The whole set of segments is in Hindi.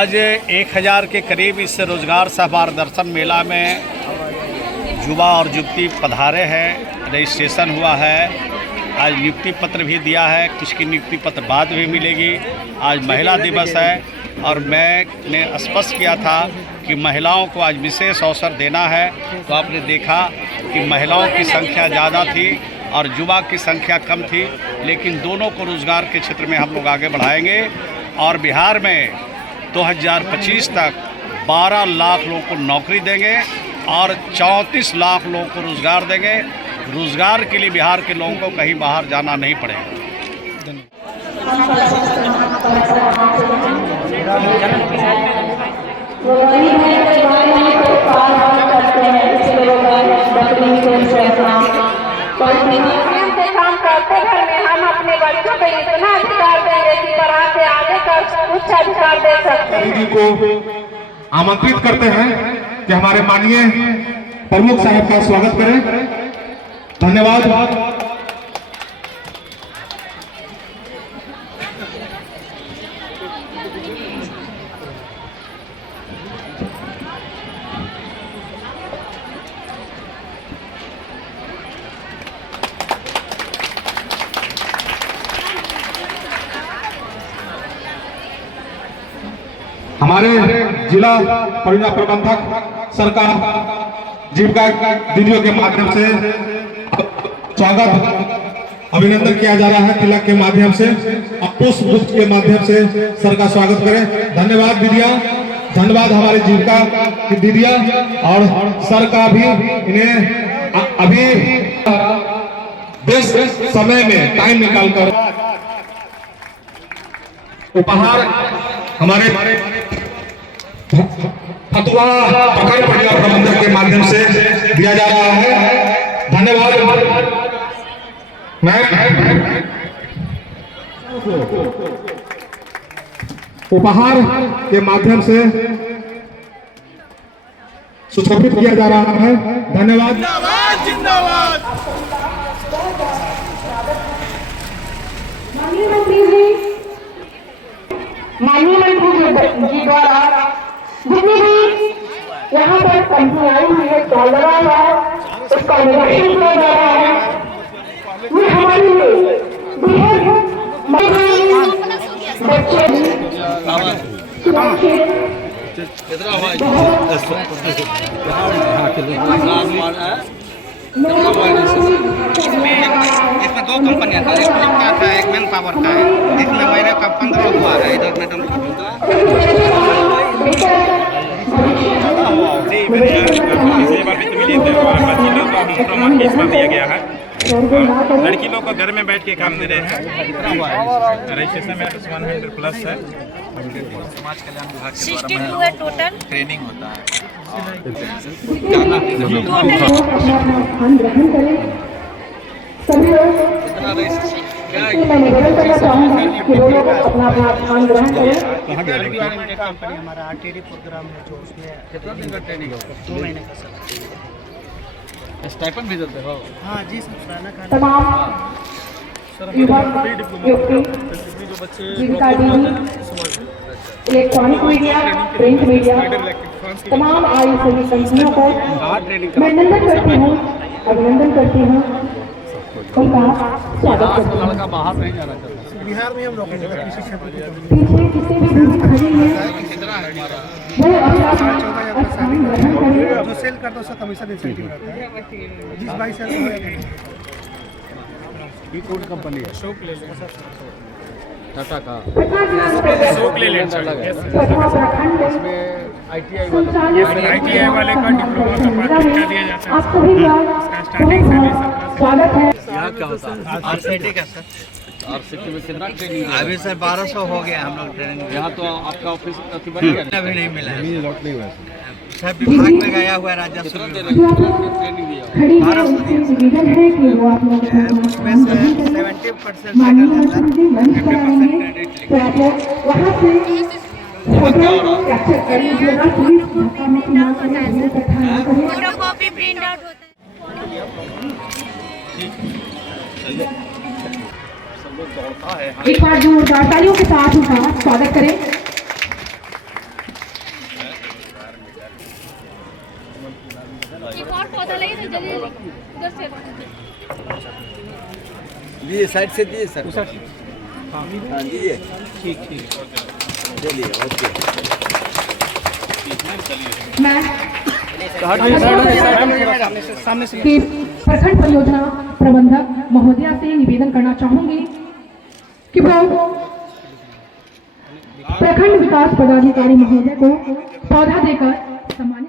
आज 1000 के करीब इस रोज़गार सह मार्गदर्शन मेला में युवा और युवती पधारे हैं। रजिस्ट्रेशन हुआ है। आज नियुक्ति पत्र भी दिया है, कुछ की नियुक्ति पत्र बाद में मिलेगी। आज महिला दिवस है और मैंने स्पष्ट किया था कि महिलाओं को आज विशेष अवसर देना है। तो आपने देखा कि महिलाओं की संख्या ज़्यादा थी और युवा की संख्या कम थी, लेकिन दोनों को रोज़गार के क्षेत्र में हम लोग आगे बढ़ाएंगे और बिहार में 2025 तक 12 लाख लोगों को नौकरी देंगे और 34 लाख लोगों को रोज़गार देंगे। रोज़गार के लिए बिहार के लोगों को कहीं बाहर जाना नहीं पड़ेगा। काम करते घर में हम अपने बच्चों को इतना अधिकार देंगे कि पढ़ा के आगे कर उच्च अधिकार दे सकते हैं। दीदी को आमंत्रित करते हैं कि हमारे माननीय प्रमुख साहब का स्वागत करें। धन्यवाद। हमारे जिला परियोजना प्रबंधक सरकार जीविका दीदियों के माध्यम से स्वागत अभिनंदन किया जा रहा है। तिलक के माध्यम से पुष्प गुच्छ के माध्यम से सर का स्वागत करें। धन्यवाद दीदिया, धन्यवाद हमारी जीविका की दीदिया और सर का भी इन्हें अभी बेस्ट समय में टाइम निकालकर उपहार हमारे फतुहा पकड़ परियोजना प्रबंधक के माध्यम से दिया जा रहा है। धन्यवाद। उपहार के माध्यम से सुशोभित किया जा रहा है। धन्यवाद। जिंदाबाद जिंदाबाद। माननीय मंत्री जी द्वारा जितनी भी यहाँ पर कंपनी आई हुई है, स्टॉल लगा हुआ है, उसका निरीक्षण किया जा रहा है। ये हमारे लिए बच्चे इसमें 2 कंपनियां था, एक फ्लिप का था, एक मैन पावर का है। इसमें मेरे का 15 हुआ है। इधर मैडम दिया गया है। लड़की लोग को घर में बैठ के काम दे रहे हैं। रजिस्ट्रेशन में 100+ है। समाज कल्याण विभाग के द्वारा टोटल ट्रेनिंग होता है। हमारा आरटीडी प्रोग्राम है जो उसमें कितना दिन का ट्रेनिंग होगा? 2 महीने का सर। स्टाइपेंड भी देते हो? हाँ जी सर, पुराना खाना इलेक्ट्रॉनिक मीडिया, प्रिंट मीडिया, तमाम आई सभी कंपनियों को मैं अभिनंदन करती हूँ, उनका स्वागत करती हूँ। लड़का बाहर नहीं जाना चाहता। बिहार में हम लोग किसी क्षेत्र में पीछे किसी भी दीदी खड़ी है वो अपना स्थान ग्रहण करें। जो सेल करता है उसका कमीशन इंसेंटिव रहता है। 20-22 सेल ये कौन कंपनी है? अशोक ले लें। टाटा का अशोक ले लें। इसमें ITI वाले का डिप्लोमा का सर्टिफिकेट दिया जाता है। आप सभी का स्टार्टिंग से स्वागत है। यहाँ क्या होता है? आरसीटी का सर। आरसीटी में कितना ट्रेनिंग? अभी सर 1200 हो गया हम लोग ट्रेनिंग। यहाँ तो आपका ऑफिस बन गया? अभी नहीं मिला है। लॉट नहीं हुआ है। सब विभाग में गया हुआ है, राजस्व ट्रेनिंग दिया? खड़ी है उनकी निवेदन है कि वो आप लोग उसमें से 70% सेटल है सर, 50% क्रेडिट तो आप लोग वहाँ से फोटो कैप्चर कर लीजिएगा। प्लीज धक्का मुक्की ना करें, भीड़ इकट्ठा ना करें। फोटोकॉपी प्रिंट आउट होता है। एक बार जोरदार तालियों के साथ उनका स्वागत करें। एक और पौधा लगे तो जल्दी उधर से दीजिए, साइड से दीजिए सर। हाँ दीजिए। ठीक चलिए, ओके। मैं कि प्रखंड परियोजना प्रबंधक महोदया से निवेदन करना चाहूंगी कि वो प्रखंड विकास पदाधिकारी महोदय को पौधा देकर सम्मानित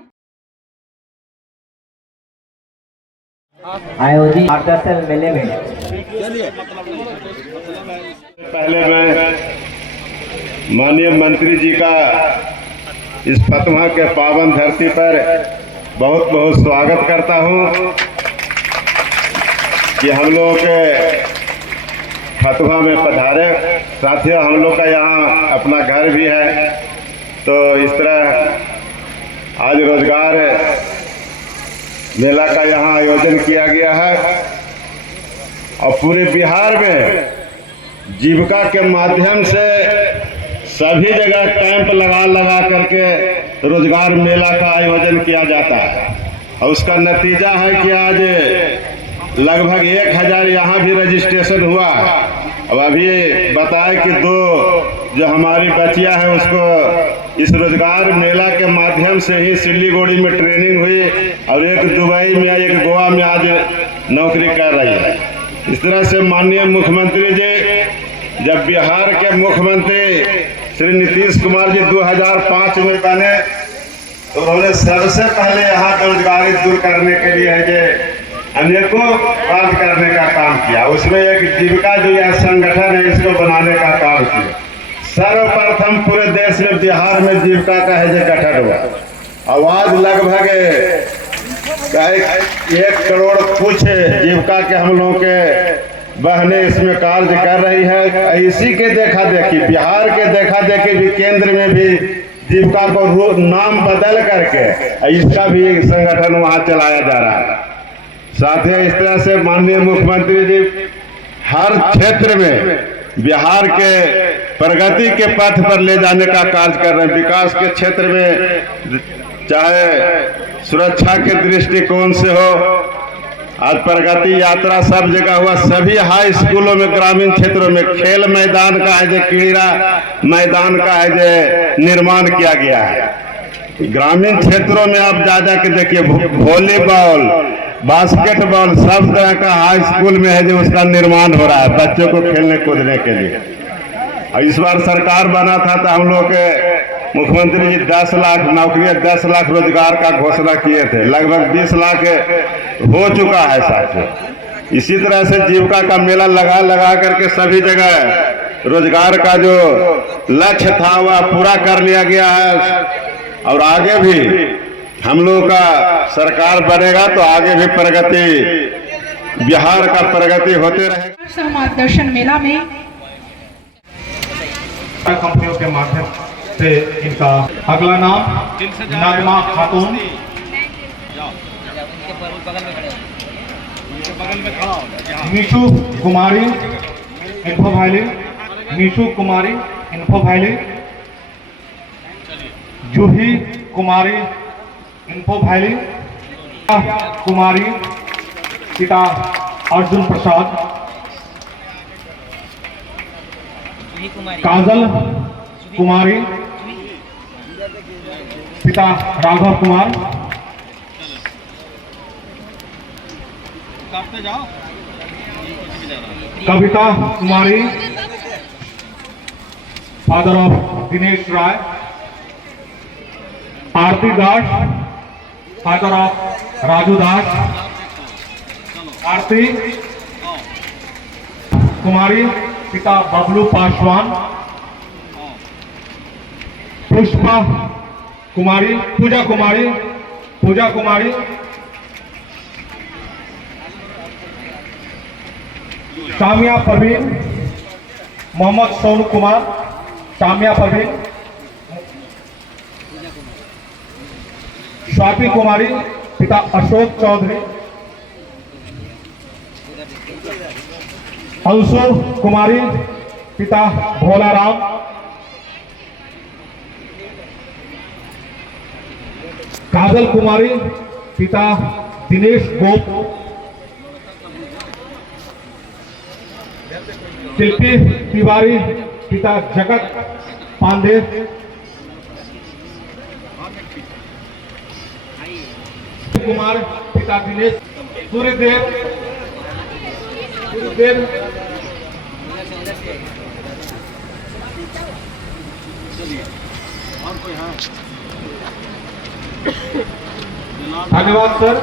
आयोजित मार्गदर्शन मेले में पहले मैं माननीय मंत्री जी का इस फतवा के पावन धरती पर बहुत बहुत स्वागत करता हूं कि हम लोग के फतवा में पधारे। साथियों, हम लोग का यहाँ अपना घर भी है, तो इस तरह आज रोजगार मेला का यहाँ आयोजन किया गया है और पूरे बिहार में जीविका के माध्यम से सभी जगह कैंप लगा करके रोजगार मेला का आयोजन किया जाता है और उसका नतीजा है कि आज लगभग 1000 यहाँ भी रजिस्ट्रेशन हुआ। अब अभी बताए कि 2 जो हमारी बच्चियाँ हैं उसको इस रोजगार मेला के माध्यम से ही सिलीगुड़ी में ट्रेनिंग हुई और एक दुबई में, एक गोवा में आज नौकरी कर रही है। इस तरह से माननीय मुख्यमंत्री जी, जब बिहार के मुख्यमंत्री श्री नीतीश कुमार जी 2005 में बने तो उन्होंने सबसे पहले यहाँ बेरोजगारी दूर करने के लिए है जो अनेकों कार्य करने का काम किया। उसमें एक जीविका जो यह संगठन है इसको बनाने का काम किया। सर्वप्रथम पूरे देश में बिहार में जीविका का है जो गठन हुआ। आवाज लगभग 1 करोड़ कुछ जीविका के हम लोगों के बहनें इसमें कार्य कर रही है। इसी के देखा देखी, बिहार के देखा देखी भी केंद्र में भी जीविका को नाम बदल करके इसका भी संगठन वहाँ चलाया जा रहा है। साथ ही इस तरह से माननीय मुख्यमंत्री जी हर क्षेत्र में बिहार के प्रगति के पथ पर ले जाने का कार्य कर रहे हैं। विकास के क्षेत्र में चाहे सुरक्षा के दृष्टिकोण से हो, आज प्रगति यात्रा सब जगह हुआ। सभी हाई स्कूलों में, ग्रामीण क्षेत्रों में खेल मैदान का है जो क्रीड़ा मैदान का है जो निर्माण किया गया है। ग्रामीण क्षेत्रों में आप जा के देखिए, वॉलीबॉल, बास्केटबॉल सब तरह का हाई स्कूल में है जो उसका निर्माण हो रहा है बच्चों को खेलने कूदने के लिए। और इस बार सरकार बना था तो हम लोग के मुख्यमंत्री जी 10 लाख नौकरियां, 10 लाख रोजगार का घोषणा किए थे। लगभग 20 लाख हो चुका है साथियों। इसी तरह से जीविका का मेला लगा करके सभी जगह रोजगार का जो लक्ष्य था वह पूरा कर लिया गया है और आगे भी हम लोग का सरकार बनेगा तो आगे भी प्रगति, बिहार का प्रगति होते रहेगा। मार्गदर्शन मेला में कंपनियों के माध्यम से इनका अगला नाम Nagma Khatoon, Meeshu Kumari info valley, Meeshu Kumari info valley, Juhi Kumari info valley, Kumari पिता अर्जुन प्रसाद, काजल कुमारी पिता Raghav Kumar, Kavita Kumari father of Dinesh Rai, Aarti Das father of Raju Das, Aarti Kumari पिता बबलू पासवान, पुष्पा कुमारी, पूजा कुमारी, सामिया परवीन, मोहम्मद सोनू कुमार, सामिया परवीन, स्वाति कुमारी पिता अशोक चौधरी, अंशु कुमारी पिता भोलाराम, काजल कुमारी पिता दिनेश गोप, शिल्पी तिवारी पिता जगत पांडे, कुमार पिता दिनेश, सूर्यदेव धन्यवाद सर।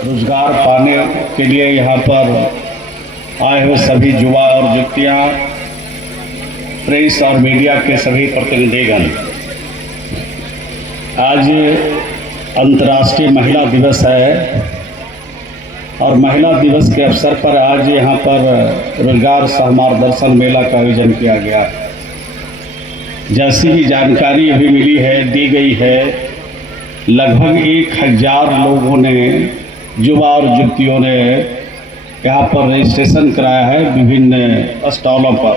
रोजगार पाने के लिए यहाँ पर आए हुए सभी युवा और युवतियाँ, प्रेस और मीडिया के सभी प्रतिनिधिगण, आज अंतर्राष्ट्रीय महिला दिवस है और महिला दिवस के अवसर पर आज यहाँ पर रोजगार सह मार्गदर्शन मेला का आयोजन किया गया। जैसी भी जानकारी अभी मिली है, दी गई है, लगभग 1000 लोगों ने, युवा और युवतियों ने यहाँ पर रजिस्ट्रेशन कराया है विभिन्न स्टॉलों पर।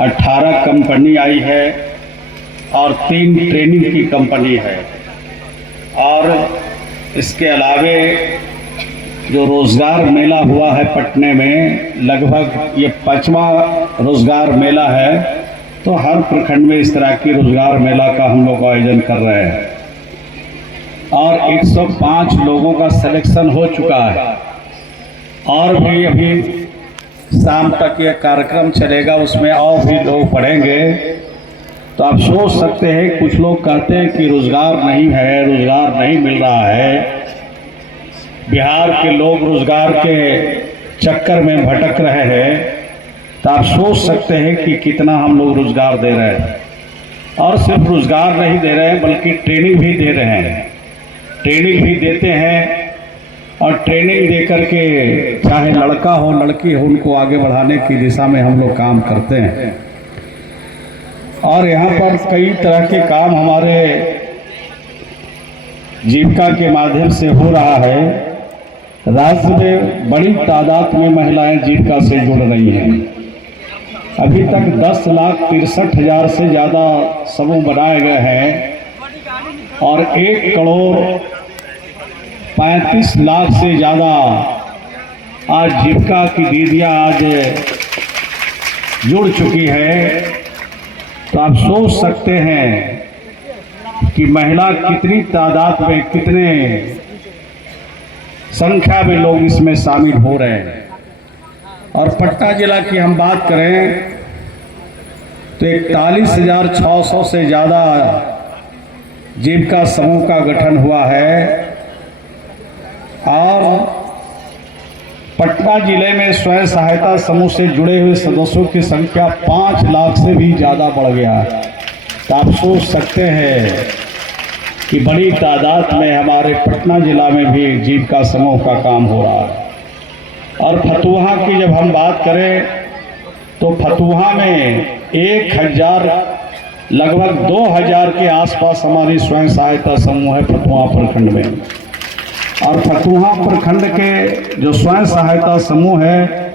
18 कंपनी आई है और 3 ट्रेनिंग की कंपनी है। और इसके अलावे जो रोज़गार मेला हुआ है पटने में, लगभग ये 5वां रोज़गार मेला है। तो हर प्रखंड में इस तरह की रोज़गार मेला का हम लोग आयोजन कर रहे हैं और 105 लोगों का सिलेक्शन हो चुका है और भी अभी शाम तक ये कार्यक्रम चलेगा, उसमें और भी लोग पढ़ेंगे। तो आप सोच सकते हैं, कुछ लोग कहते हैं कि रोज़गार नहीं है, रोज़गार नहीं मिल रहा है, बिहार के लोग रोज़गार के चक्कर में भटक रहे हैं। तो आप सोच सकते हैं कि कितना हम लोग रोज़गार दे रहे हैं। और सिर्फ रोज़गार नहीं दे रहे हैं बल्कि ट्रेनिंग भी दे रहे हैं, ट्रेनिंग भी देते हैं। और ट्रेनिंग दे करके चाहे लड़का हो लड़की हो, उनको आगे बढ़ाने की दिशा में हम लोग काम करते हैं। और यहाँ पर कई तरह के काम हमारे जीविका के माध्यम से हो रहा है। राज्य में बड़ी तादाद में महिलाएं जीविका से जुड़ रही हैं। अभी तक 10,63,000 से ज़्यादा समूह बनाए गए हैं और 1,35,00,000 से ज़्यादा आज जीविका की दीदियाँ आज जुड़ चुकी है। तो आप सोच सकते हैं कि महिला कितनी तादाद में, कितने संख्या में लोग इसमें शामिल हो रहे हैं। और पटना जिला की हम बात करें तो 41,600 से ज़्यादा जीविका समूह का गठन हुआ है और पटना जिले में स्वयं सहायता समूह से जुड़े हुए सदस्यों की संख्या 5 लाख से भी ज़्यादा बढ़ गया है। तो आप सोच सकते हैं कि बड़ी तादाद में हमारे पटना जिला में भी जीविका समूह का काम हो रहा है। और फतुहा की जब हम बात करें तो फतुहा में 1000, लगभग 2000 के आसपास हमारी स्वयं सहायता समूह है फतुहा प्रखंड में। और फतुहा प्रखंड के जो स्वयं सहायता समूह है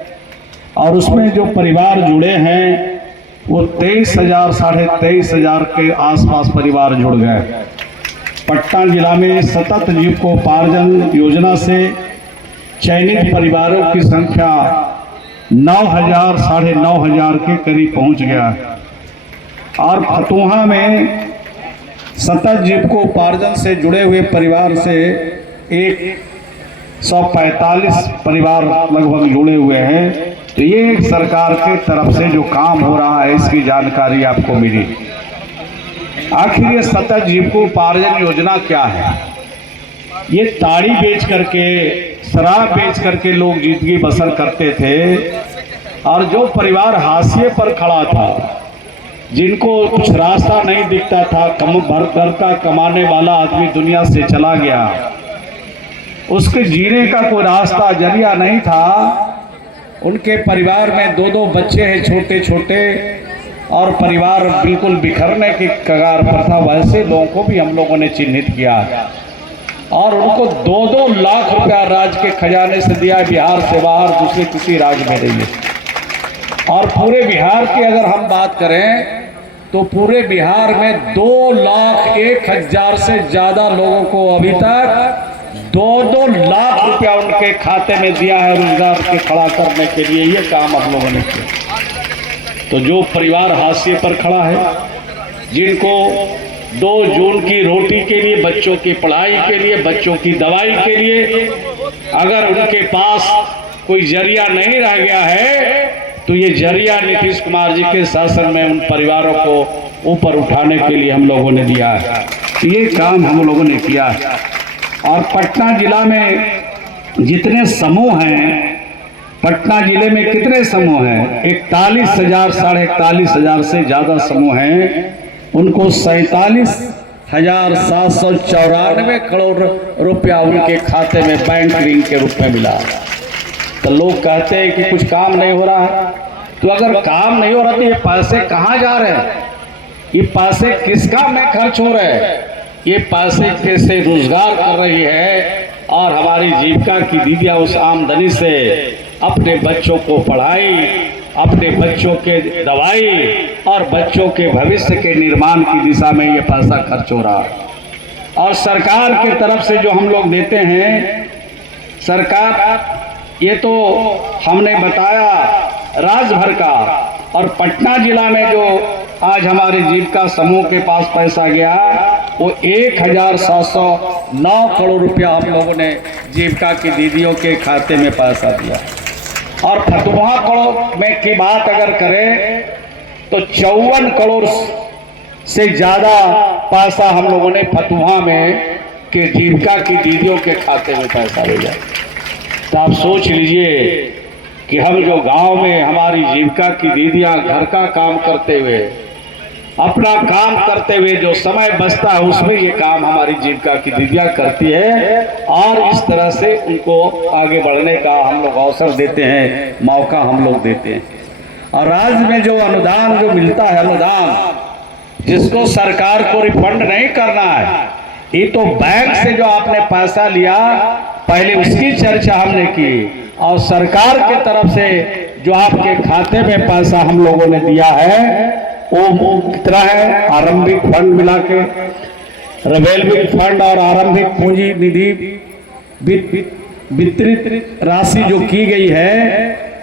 और उसमें जो परिवार जुड़े हैं वो 23,000, 23,500 के आसपास परिवार जुड़ गए। पटना जिला में सतत जीविकोपार्जन योजना से चयनित परिवारों की संख्या 9,000, 9,500 के करीब पहुंच गया। और फतुहा में सतत जीविकोपार्जन से जुड़े हुए परिवार से 145 परिवार लगभग जुड़े हुए हैं। तो ये सरकार के तरफ से जो काम हो रहा है इसकी जानकारी आपको मिली। आखिर ये सतत जीविकोपार्जन योजना क्या है? ये ताड़ी बेच करके, शराब बेच करके लोग जिंदगी बसर करते थे और जो परिवार हाशिए पर खड़ा था, जिनको कुछ रास्ता नहीं दिखता था, कम भर घर का कमाने वाला आदमी दुनिया से चला गया, उसके जीने का कोई रास्ता जरिया नहीं था, उनके परिवार में 2-2 बच्चे हैं छोटे छोटे और परिवार बिल्कुल बिखरने के कगार पर था, वैसे लोगों को भी हम लोगों ने चिन्हित किया और उनको 2-2 लाख रुपया राज्य के खजाने से दिया, बिहार से बाहर दूसरे किसी राज्य में नहीं है। और पूरे बिहार की अगर हम बात करें तो पूरे बिहार में 2,01,000 से ज़्यादा लोगों को अभी तक 2-2 लाख रुपया उनके खाते में दिया है रोजगार के खड़ा करने के लिए। ये काम हम लोगों ने किया। तो जो परिवार हाशिए पर खड़ा है, जिनको 2 जून की रोटी के लिए, बच्चों की पढ़ाई के लिए, बच्चों की दवाई के लिए अगर उनके पास कोई जरिया नहीं रह गया है तो ये जरिया नीतीश कुमार जी के शासन में उन परिवारों को ऊपर उठाने के लिए हम लोगों ने दिया है। ये काम हम लोगों ने किया है। और पटना जिला में जितने समूह हैं, पटना जिले में कितने समूह हैं? 41,000 साढ़े 41,000 से ज़्यादा समूह हैं। उनको 47,794 करोड़ रुपया उनके खाते में बैंक ऋण के रूप में मिला। तो लोग कहते हैं कि कुछ काम नहीं हो रहा है। तो अगर काम नहीं हो रहा तो ये पैसे कहाँ जा रहे हैं? ये पैसे किस काम में खर्च हो रहे हैं? ये पैसे कैसे रोजगार कर रही है और हमारी जीविका की दीदियाँ उस आमदनी से अपने बच्चों को पढ़ाई, अपने बच्चों के दवाई और बच्चों के भविष्य के निर्माण की दिशा में ये पैसा खर्च हो रहा है। और सरकार की तरफ से जो हम लोग देते हैं, सरकार ये तो हमने बताया राज्य भर का, और पटना जिला में जो आज हमारे जीविका समूह के पास पैसा गया वो 1,709 करोड़ रुपया हम लोगों ने जीविका की दीदियों के खाते में पैसा दिया। और फतुहा करोड़ में की बात अगर करें तो 54 करोड़ से ज़्यादा पैसा हम लोगों ने फतुहा में के जीविका की दीदियों के खाते में पैसा भेजा। तो आप सोच लीजिए कि हम जो गांव में हमारी जीविका की दीदियां घर का काम करते हुए, अपना काम करते हुए जो समय बचता है उसमें ये काम हमारी जीविका की दीदियां करती है, और इस तरह से उनको आगे बढ़ने का हम लोग अवसर देते हैं, मौका हम लोग देते हैं। और राज्य में जो अनुदान जो मिलता है, अनुदान जिसको सरकार को रिफंड नहीं करना है, ये तो बैंक से जो आपने पैसा लिया पहले उसकी चर्चा हमने की, और सरकार के तरफ से जो आपके खाते में पैसा हम लोगों ने दिया है वो कितना है? आरंभिक फंड मिला के, रिवॉल्विंग फंड और आरंभिक पूंजी निधि वितरित राशि जो की गई है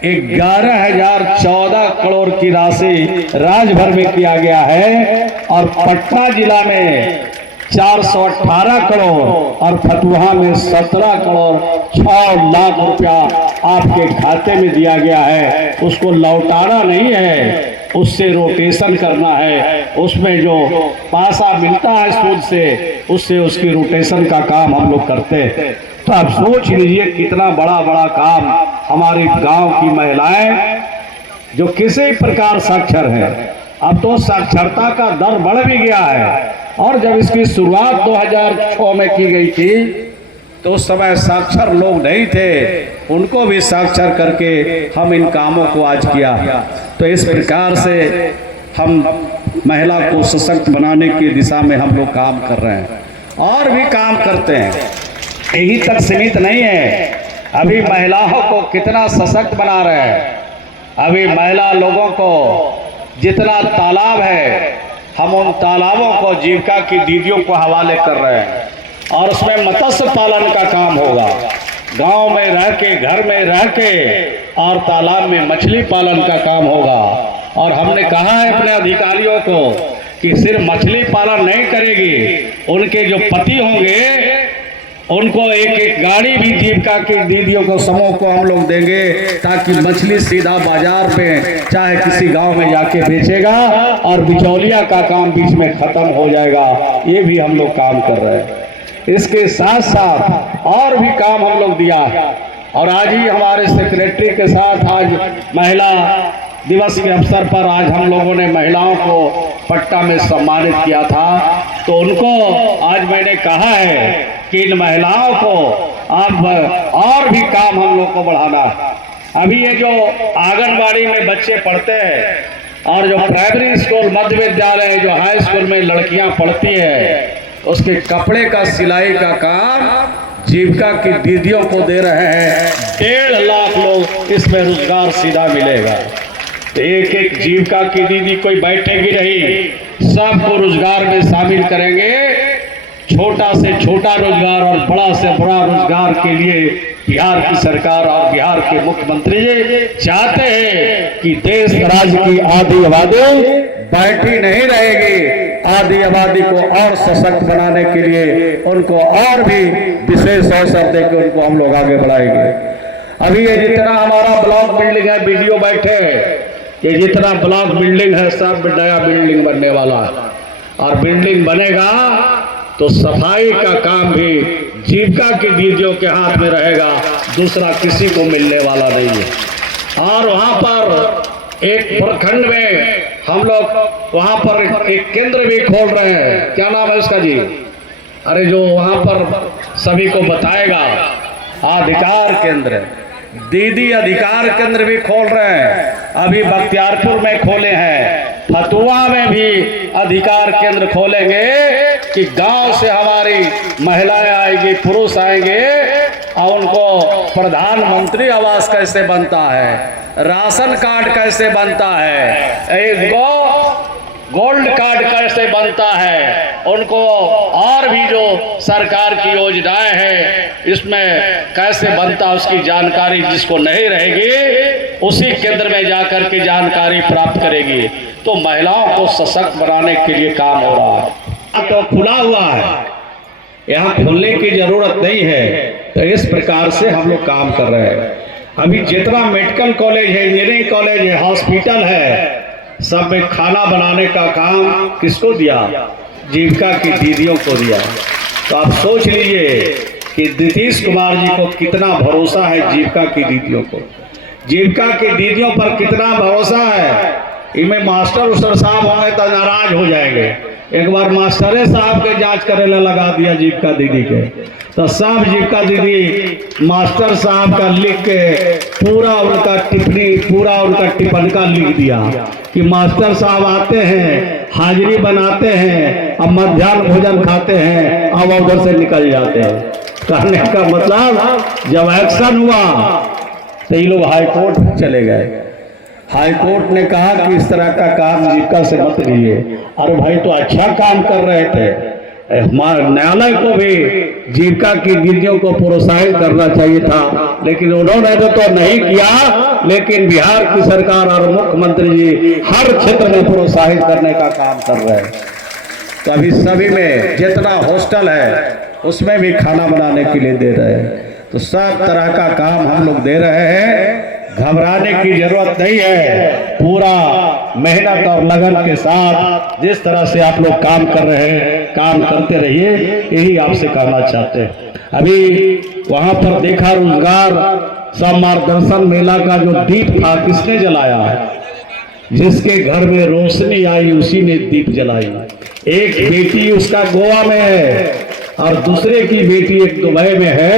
11,014 करोड़ की राशि राज्य भर में किया गया है, और पटना जिला में 418 करोड़ और फतुहा में 17 करोड़ 6 लाख रुपया आपके खाते में दिया गया है। उसको लौटाना नहीं है, उससे रोटेशन करना है। उसमें जो पैसा मिलता है सूद से, उससे उसकी रोटेशन का काम हम लोग करते हैं। तो आप सोच लीजिए कितना बड़ा बड़ा काम हमारे गांव की महिलाएं जो किसी प्रकार साक्षर है, अब तो साक्षरता का दर बढ़ भी गया है। और जब इसकी शुरुआत 2006 में की गई थी तो उस समय साक्षर लोग नहीं थे, उनको भी साक्षर करके हम इन कामों को आज किया। तो इस प्रकार से हम महिला को सशक्त बनाने की दिशा में हम लोग काम कर रहे हैं, और भी काम करते हैं। यही तक सीमित नहीं है, अभी महिलाओं को कितना सशक्त बना रहे हैं। अभी महिला लोगों को जितना तालाब है, हम उन तालाबों को जीविका की दीदियों को हवाले कर रहे हैं, और उसमें मत्स्य पालन का काम होगा। गांव में रह के, घर में रह के, और तालाब में मछली पालन का काम होगा। और हमने कहा है अपने अधिकारियों को कि सिर्फ मछली पालन नहीं करेगी, उनके जो पति होंगे उनको एक गाड़ी भी जीविका की दीदियों को समूह को हम लोग देंगे, ताकि मछली सीधा बाजार में चाहे किसी गांव में जाके बेचेगा, और बिचौलिया का काम बीच में खत्म हो जाएगा। ये भी हम लोग काम कर रहे हैं। इसके साथ साथ और भी काम हम लोग दिया, और आज ही हमारे सेक्रेटरी के साथ आज महिला दिवस के अवसर पर आज हम लोगों ने महिलाओं को पट्टा में सम्मानित किया था। तो उनको आज मैंने कहा है कि इन महिलाओं को अब और भी काम हम लोग को बढ़ाना है। अभी ये जो आंगनबाड़ी में बच्चे पढ़ते हैं, और जो प्राइमरी स्कूल, मध्य विद्यालय, जो हाई स्कूल में लड़कियां पढ़ती है, उसके कपड़े का सिलाई का काम जीविका की दीदियों को दे रहे हैं। 1.5 लाख लोग इसमें रोजगार सीधा मिलेगा। तो एक एक जीविका की दीदी कोई बैठेगी नहीं, सबको रोजगार में शामिल करेंगे। छोटा से छोटा रोजगार और बड़ा से बड़ा रोजगार के लिए बिहार की सरकार और बिहार के मुख्यमंत्री जी चाहते हैं कि देश राज्य की आधी आबादी बैठी नहीं रहेगी। आधी आबादी को और सशक्त बनाने के लिए उनको और भी विशेष अवसर देकर उनको हम लोग आगे बढ़ाएंगे। अभी ये जितना हमारा ब्लॉक बिल्डिंग है, वीडियो बैठे हैं, ये जितना ब्लॉक बिल्डिंग है सब नया बिल्डिंग बनने वाला है। और बिल्डिंग बनेगा तो सफाई का काम भी जीविका की दीदियों के हाथ में रहेगा, दूसरा किसी को मिलने वाला नहीं है। और वहाँ पर एक प्रखंड में हम लोग वहाँ पर एक केंद्र भी खोल रहे हैं। क्या नाम है उसका जी? अरे जो वहाँ पर सभी को बताएगा, अधिकार केंद्र, दीदी अधिकार केंद्र भी खोल रहे हैं। अभी बख्तियारपुर में खोले हैं, फतुआ में भी अधिकार केंद्र खोलेंगे कि गांव से हमारी महिलाएं आएगी, पुरुष आएंगे और उनको प्रधानमंत्री आवास कैसे बनता है, राशन कार्ड कैसे बनता है, एक गोल्ड कार्ड कैसे बनता है, उनको और भी जो सरकार की योजनाएं हैं इसमें कैसे बनता, उसकी जानकारी जिसको नहीं रहेगी उसी केंद्र में जाकर के जानकारी प्राप्त करेगी। तो महिलाओं को सशक्त बनाने के लिए काम हो रहा है। तो खुला हुआ है, यहाँ खोलने की जरूरत नहीं है। तो इस प्रकार से हम लोग काम कर रहे हैं। अभी जितना मेडिकल कॉलेज है, इंजीनियरिंग कॉलेज है, हॉस्पिटल है, सब में खाना बनाने का काम किसको दिया? जीविका की दीदियों को दिया। तो आप सोच लीजिए कि नीतीश कुमार जी को कितना भरोसा है जीविका की दीदियों को, जीविका की दीदियों पर कितना भरोसा है। इनमें मास्टर उस्टर साहब होंगे तो नाराज हो जाएंगे। एक बार मास्टरे साहब के जांच करने लगा दिया जीविका दीदी के, तो सब जीविका दीदी मास्टर साहब का लिख के पूरा उनका टिप्पणी, पूरा उनका टिप्पणिका लिख दिया कि मास्टर साहब आते हैं, हाजिरी बनाते हैं, अब मध्याह्न भोजन खाते हैं, अब उधर से निकल जाते हैं। कहने का मतलब जब एक्शन हुआ तो ये लोग हाई कोर्ट चले गए। हाई कोर्ट ने कहा कि इस तरह का काम जीविका से मत लीजिए। अरे भाई, तो अच्छा काम कर रहे थे। न्यायालय को भी जीविका की दीदियों को प्रोत्साहित करना चाहिए था, लेकिन उन्होंने तो नहीं किया। लेकिन बिहार की सरकार और मुख्यमंत्री जी हर क्षेत्र में प्रोत्साहित करने का काम कर रहे हैं। तो अभी सभी में जितना हॉस्टल है उसमें भी खाना बनाने के लिए दे रहे हैं। तो सब तरह का काम हम लोग दे रहे हैं, घबराने की जरूरत नहीं है। पूरा मेहनत और लगन के साथ जिस तरह से आप लोग काम कर रहे हैं, काम करते रहिए, यही आपसे कहना चाहते हैं। अभी वहां पर देखा रोजगार मार्गदर्शन मेला का जो दीप था किसने जलाया? जिसके घर में रोशनी आई उसी ने दीप जलाई। एक बेटी उसका गोवा में है और दूसरे की बेटी एक दुबई में है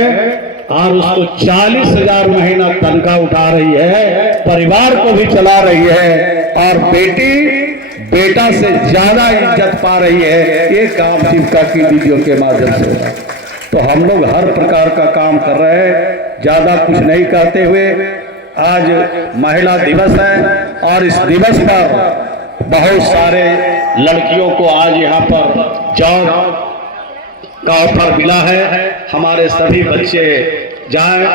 और उसको 40,000 महीना तनख्वाह उठा रही है, परिवार को भी चला रही है और बेटी बेटा से ज्यादा इज्जत पा रही है। ये काम जीविका की दीदियों के माध्यम से होगा। तो हम लोग हर प्रकार का काम कर रहे हैं। ज्यादा कुछ नहीं कहते हुए, आज महिला दिवस है और इस दिवस पर बहुत सारे लड़कियों को आज यहाँ पर जॉब का ऑफर मिला है। हमारे सभी बच्चे जाएं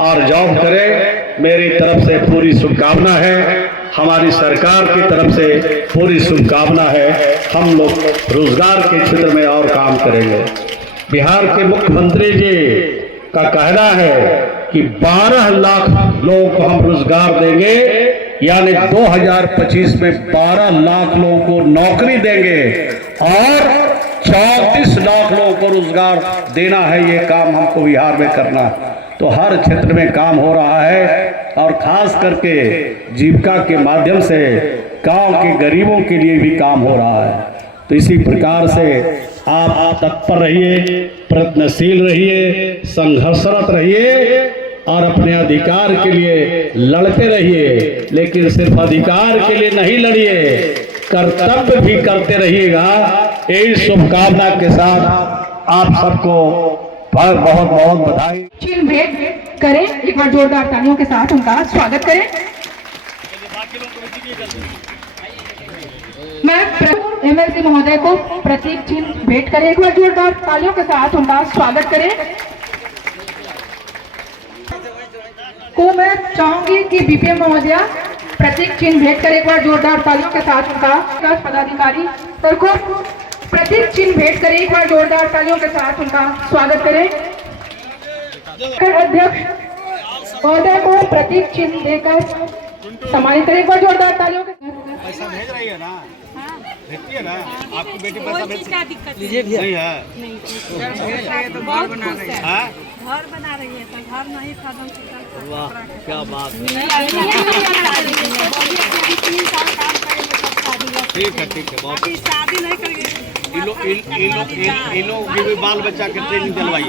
और जॉब करें। मेरी तरफ से पूरी शुभकामना है, हमारी सरकार की तरफ से पूरी शुभकामना है। हम लोग रोजगार के क्षेत्र में और काम करेंगे। बिहार के मुख्यमंत्री जी का कहना है कि 12 लाख लोगों को हम रोजगार देंगे, यानी 2025 में 12 लाख लोगों को नौकरी देंगे और 34 लाख लोगों को रोजगार देना है। ये काम हमको बिहार में करना है। तो हर क्षेत्र में काम हो रहा है और खास करके जीविका के माध्यम से गांव के गरीबों के लिए भी काम हो रहा है। तो इसी प्रकार से आप तत्पर रहिए, प्रयत्नशील रहिए, संघर्षरत रहिए और अपने अधिकार के लिए लड़ते रहिए। लेकिन सिर्फ अधिकार के लिए नहीं लड़िए, कर्तव्य भी करते रहिएगा। यही शुभकामना के साथ आप सबको बहुत बहुत बधाई। चिल ब्रेक करें, एक बार जोरदार तालियों के साथ उनका स्वागत करें। मैं एमएलसी महोदय को प्रतीक चिन्ह भेंट करें, एक बार जोरदार तालियों के साथ उनका स्वागत करें। को मैं चाहूंगी कि बीपीएम महोदया प्रतीक चिन्ह भेंट करें, एक बार जोरदार तालियों के साथ उनका पदाधिकारी सर को प्रतीक चिन्ह भेंट करें, एक बार जोरदार तालियों के साथ उनका स्वागत करें। अध्यक्ष महोदय को प्रतीक चिन्ह देकर सम्मानित करें, एक बार जोरदार तालियों के साथ। पैसा भेज रही है ना? भेजती है ना? आपकी बेटी पैसा कोई भेज चीज का दिक्कत लीजिए भैया। नहीं है? नहीं तो घर बना रही है, हाँ? घर बना रही है तो घर नहीं खत्म से वाह क्या बात है। ठीक है बहुत शादी नहीं करेंगे। इन लोग की भी बाल बच्चा के ट्रेनिंग दिलवाइए।